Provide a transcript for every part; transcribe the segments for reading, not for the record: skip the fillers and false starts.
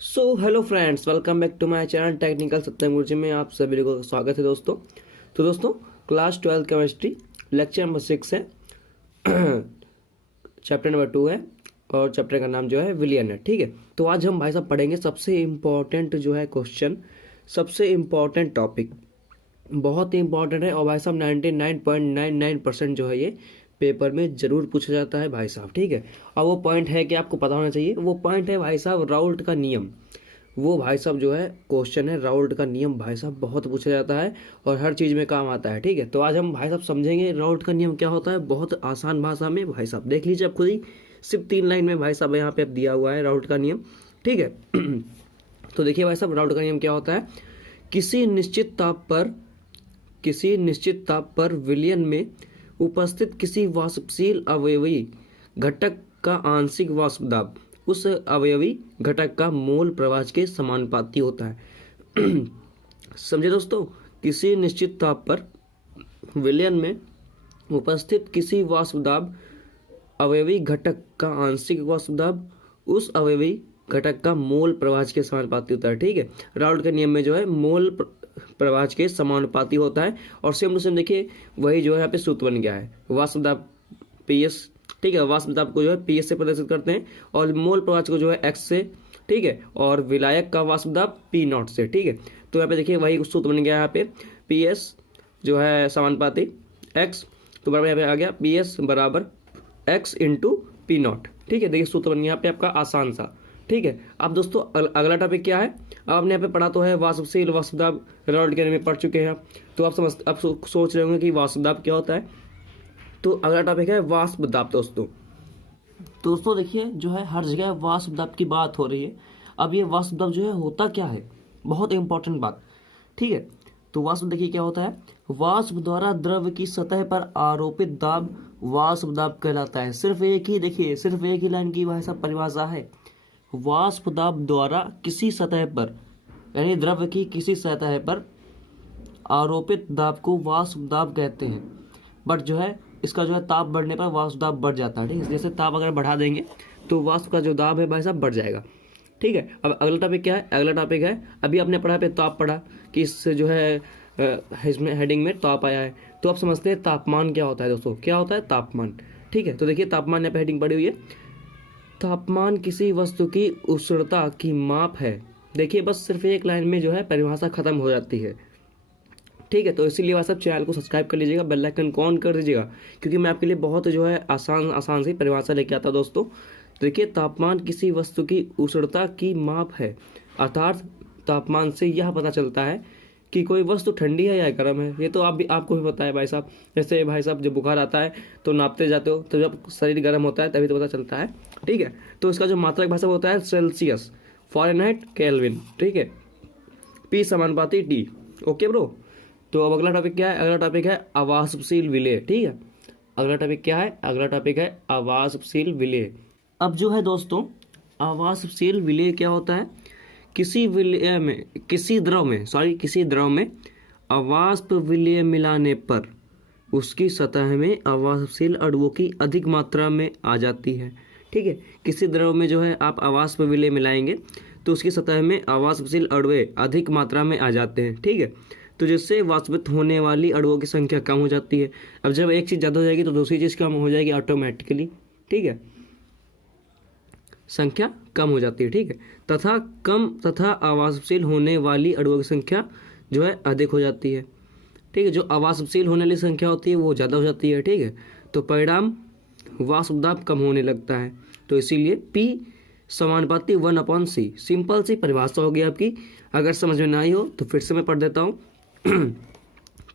Hello friends, welcome back to my channel technical Satyam Guruji में आप सभी लोगों का स्वागत है दोस्तों। तो दोस्तों, क्लास 12 केमिस्ट्री लेक्चर नंबर 6 है। चैप्टर नंबर 2 है और चैप्टर का नाम जो है विलियन है। ठीक है, तो आज हम भाई साहब पढ़ेंगे सबसे इम्पोर्टेंट जो है क्वेश्चन, सबसे इम्पोर्टेंट टॉपिक, बहुत ही इंपॉर्टेंट है। और भाई साहब 99.99% जो है ये पेपर में जरूर पूछा जाता है भाई साहब। ठीक है, और वो पॉइंट है कि आपको पता होना चाहिए। वो पॉइंट है भाई साहब राउल्ट का नियम। वो भाई साहब जो है क्वेश्चन है राउल्ट का नियम, भाई साहब बहुत पूछा जाता है और हर चीज़ में काम आता है। ठीक है, तो आज हम भाई साहब समझेंगे राउल्ट का नियम क्या होता है, बहुत आसान भाषा में। भाई साहब देख लीजिए आप खुद ही, सिर्फ 3 लाइन में भाई साहब यहाँ पे दिया हुआ है राउल्ट का नियम। ठीक है, तो देखिए भाई साहब राउल्ट का नियम क्या होता है। किसी निश्चित ताप पर विलयन में उपस्थित किसी वाष्पशील अवयवी घटक का आंशिक वाष्प दाब उस अवयवी घटक का मोल प्रवाह के समानुपाती होता है। समझे दोस्तों, किसी निश्चित ताप पर विलयन में उपस्थित किसी वाष्प दाब अवयवी घटक का आंशिक वाष्प दाब उस अवयवी घटक का मोल प्रवाह के समानुपाती होता है। ठीक है, राउल्ट के नियम में जो है मोल प्रवाह के समानुपाती होता है। और सेम टू सेम देखिए वही जो है यहाँ पे सूत्र बन गया है, वाष्प दाब पीएस। ठीक है, वाष्प दाब को जो है पीएस से प्रदर्शित करते हैं और मोल प्रवाह को जो है एक्स से। ठीक है, और विलायक का वाष्प दाब पी नॉट से। ठीक है, तो यहाँ पे देखिए वही सूत्र बन गया यहाँ पे, पीएस जो है समानुपाती एक्स, तो बराबर यहाँ पे आ गया पीएस बराबर एक्स इंटू पी नॉट। ठीक है, देखिए सूत्र बन गया यहाँ पे आपका आसान सा। ठीक है, अब दोस्तों अगला टॉपिक क्या है। अब आपने यहाँ पे पढ़ा तो है वाष्पशील वाष्प दाब, राउल्ट के नियम में पढ़ चुके हैं। तो आप सोच रहे होंगे कि वाष्प दाब क्या होता है। तो अगला टॉपिक है वाष्प दाब। दोस्तों देखिए जो है हर जगह वाष्प दाब की बात हो रही है। अब ये वाष्प दाब जो है होता क्या है, बहुत इंपॉर्टेंट बात। ठीक है, तो वाष्प देखिए क्या होता है। वाष्प द्वारा द्रव की सतह पर आरोपित दाब वाष्प दाब कहलाता है। सिर्फ एक ही लाइन की भाई साहब परिभाषा है। वाष्प दाब द्वारा किसी सतह पर, यानी द्रव की किसी सतह पर आरोपित दाब को वाष्प दाब कहते हैं। बट जो है इसका जो है ताप बढ़ने पर वाष्प दाब बढ़ जाता है। ठीक है, जैसे ताप अगर बढ़ा देंगे तो वाष्प का जो दाब है भाई साहब बढ़ जाएगा। ठीक है, अब अगला टॉपिक क्या है। अगला टॉपिक है, अभी आपने पढ़ा पे ताप पढ़ा कि इससे जो है इसमें हेडिंग में ताप आया है। तो आप समझते हैं तापमान क्या होता है दोस्तों, क्या होता है तापमान। ठीक है, तो देखिए तापमान यहाँ पे हेडिंग पड़ी हुई है। तापमान किसी वस्तु की उष्णता की माप है। देखिए बस सिर्फ एक लाइन में जो है परिभाषा खत्म हो जाती है। ठीक है, तो इसीलिए वह सब चैनल को सब्सक्राइब कर लीजिएगा, बेल आइकन को ऑन कर दीजिएगा, क्योंकि मैं आपके लिए बहुत जो है आसान सी परिभाषा लेके आता हूं दोस्तों। देखिए तापमान किसी वस्तु की उष्णता की माप है, अर्थात तापमान से यह पता चलता है कि कोई वस्तु ठंडी है या गर्म है। ये तो आपको भी पता है भाई साहब। जैसे भाई साहब जब बुखार आता है तो नापते जाते हो, तो जब शरीर गर्म होता है तभी तो पता चलता है। ठीक है, तो इसका जो मात्रक भाषा होता है सेल्सियस, फ़ारेनहाइट, केल्विन। ठीक है, पी समानुपाती टी। Okay bro. तो अब अगला टॉपिक क्या है। अगला टॉपिक है अवाष्पशील विलेय। ठीक है, अगला टॉपिक क्या है। अगला टॉपिक है अवाष्पशील विलेय। अब जो है दोस्तों अवाष्पशील विलेय क्या होता है। किसी द्रव में अवाष्प विलेय मिलाने पर उसकी सतह में अवाष्पशील अणुओं की अधिक मात्रा में आ जाती है। ठीक है, किसी द्रव में जो है आप अवाष्प विलेय मिलाएंगे तो उसकी सतह में अवाष्पशील अणुएं अधिक मात्रा में आ जाते हैं। ठीक है, तो जिससे वाष्पित होने वाली अणुओं की संख्या कम हो जाती है। अब जब एक चीज़ ज़्यादा हो जाएगी तो दूसरी चीज़ कम हो जाएगी ऑटोमेटिकली। ठीक है, संख्या कम हो जाती है। ठीक है, तथा अवाष्पशील होने वाली अणुओं की संख्या जो है अधिक हो जाती है। ठीक है, जो अवाष्पशील होने वाली संख्या होती है वो ज़्यादा हो जाती है। ठीक है, तो परिणाम वाष्प दाब कम होने लगता है। तो इसीलिए P समानुपाती 1/c। सिंपल सी परिभाषा होगी आपकी। अगर समझ में ना आई हो तो फिर से मैं पढ़ देता हूँ।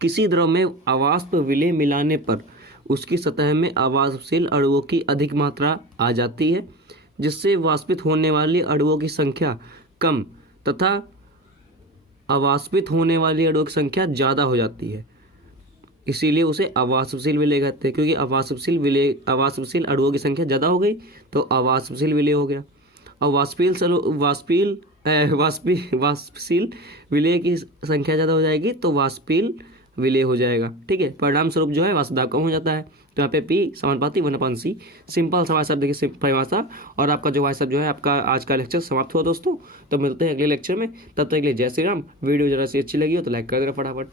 किसी द्रव में अवाष्प विलेय मिलाने पर उसकी सतह में अवाष्पशील अणुओं की अधिक मात्रा आ जाती है, जिससे वाष्पित होने वाली अणुओं की संख्या कम तथा अवाष्पित होने वाली अणुओं की संख्या ज़्यादा हो जाती है। इसीलिए उसे अवाष्पशील विलेय कहते हैं, क्योंकि अवाष्पशील अणुओं की संख्या ज़्यादा हो गई तो अवाष्पशील विलेय हो गया। और वाष्पशील विलेय की संख्या ज़्यादा हो जाएगी तो वाष्पशील विलेय हो जाएगा। ठीक है, परिणाम स्वरूप जो है वाष्प दाब कम हो जाता है। तो यहाँ पे पी समानुपाती 1/c। सिंपल सा भाई साहब देखिए परिभाषा। और आपका जो भाई साहब जो है आपका आज का लेक्चर समाप्त हुआ दोस्तों। तो मिलते हैं अगले लेक्चर में, तब तक के लिए जय श्री राम। वीडियो जरा सी अच्छी लगी हो तो लाइक कर देना फटाफट।